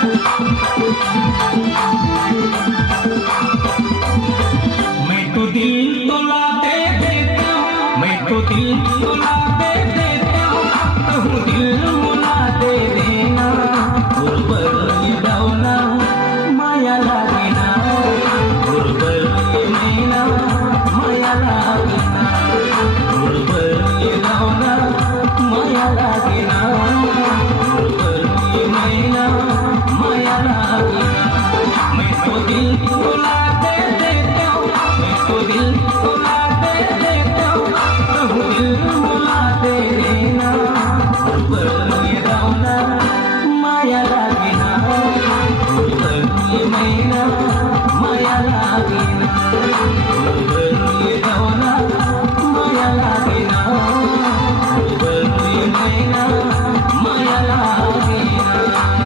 मैं तो दिल तोला दे देता, मैं तो दिल तोला दे देता, कहूँ दिल मुला दे देना। गुरबर ये डौना माया लागेना, गुरबर ये मैना माया लागेना, गुरबर ये डौना माया लागेना, गुरबर ये मैना माया लागेना। मैं तो दिल तोला दे देता, मैं तो दिल तोला दे देता, कहूँ दिल मुला दे देना। गुरबर ये डौना माया लागेना, गुरबर ये मैना माया लागेना, गुरबर